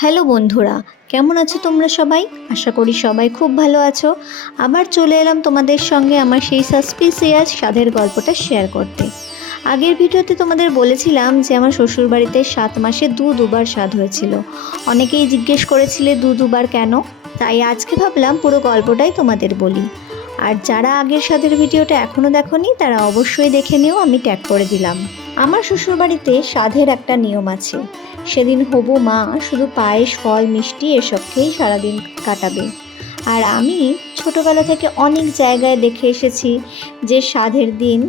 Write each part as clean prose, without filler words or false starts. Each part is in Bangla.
হ্যালো বন্ধুরা, কেমন আছো তোমরা সবাই? আশা করি সবাই খুব ভালো আছো। আবার চলে এলাম তোমাদের সঙ্গে আমার সেই সাসপিসিয়াস স্বাদের গল্পটা শেয়ার করতে। আগের ভিডিওতে তোমাদের বলেছিলাম যে আমার শ্বশুরবাড়িতে 7 মাসে দুবার স্বাদ হয়েছিল। অনেকেই জিজ্ঞেস করেছিলে দুবার কেন, তাই আজকে ভাবলাম পুরো গল্পটাই তোমাদের বলি। আর যারা আগের স্বাদের ভিডিওটা এখনও দেখোনি তারা অবশ্যই দেখে নিও, আমি ট্যাগ করে দিলাম। আমার শ্বশুরবাড়িতে স্বাদের একটা নিয়ম আছে। সেদিন হবু মা শুধু পায়েস, ফল, মিষ্টি এসব খেয়েই সারাদিন কাটাবে। আর আমি ছোটবেলা থেকে অনেক জায়গায় দেখে এসেছি যে স্বাদের দিন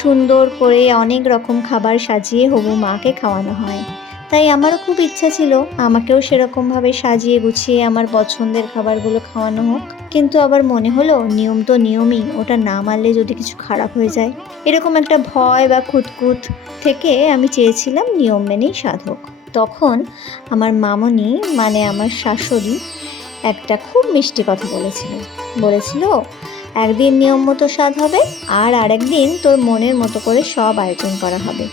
সুন্দর করে অনেক রকম খাবার সাজিয়ে হবু মাকে খাওয়ানো হয়। তাই আমারও খুব ইচ্ছা ছিল আমাকেও সেরকমভাবে সাজিয়ে গুছিয়ে আমার পছন্দের খাবারগুলো খাওয়ানো হোক। কিন্তু আবার মনে হলো নিয়ম তো নিয়মই, ওটা না মানলে যদি কিছু খারাপ হয়ে যায়, এরকম একটা ভয় বা খুঁতখুঁত থেকে আমি চেয়েছিলাম নিয়ম মেনেই স্বাদ হোক। তখন আমার মামনি মানে আমার শাশুড়ি একটা খুব মিষ্টি কথা বলেছিল একদিন নিয়ম মতো স্বাদ হবে আর আরেকদিন তোর মনের মতো করে সব আয়োজন করা হবে।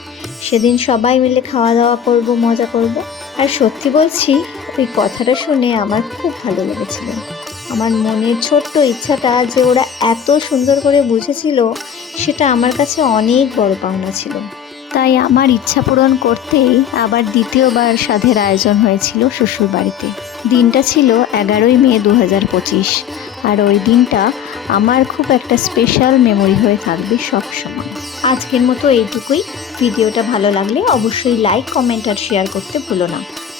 সেদিন সবাই মিলে খাওয়া দাওয়া করব, মজা করব। আর সত্যি বলছি, ওই কথাটা শুনে আমার খুব ভালো লেগেছিল। আমার মনের ছোট্ট ইচ্ছাটা যে ওরা এত সুন্দর করে বুঝেছিল, সেটা আমার কাছে অনেক বড় পাওনা ছিল। তাই আমার ইচ্ছা পূরণ করতেই আবার দ্বিতীয়বার স্বাদের আয়োজন হয়েছিল শ্বশুরবাড়িতে। দিনটা ছিল 11ই মে 2025। আর ওই দিনটা আমার খুব একটা স্পেশাল মেমোরি হয়ে থাকবে সব সময়। আজকের মতো এইটুকুই। ভিডিওটা ভালো লাগলে অবশ্যই লাইক, কমেন্ট আর শেয়ার করতে ভুলো না।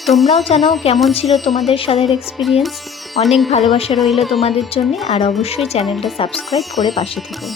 তোমরাও জানাও কেমন ছিল তোমাদের স্বাদের এক্সপিরিয়েন্স। অনেক ভালোবাসা রইল তোমাদের জন্য। আর অবশ্যই চ্যানেলটা সাবস্ক্রাইব করে পাশে থেকো।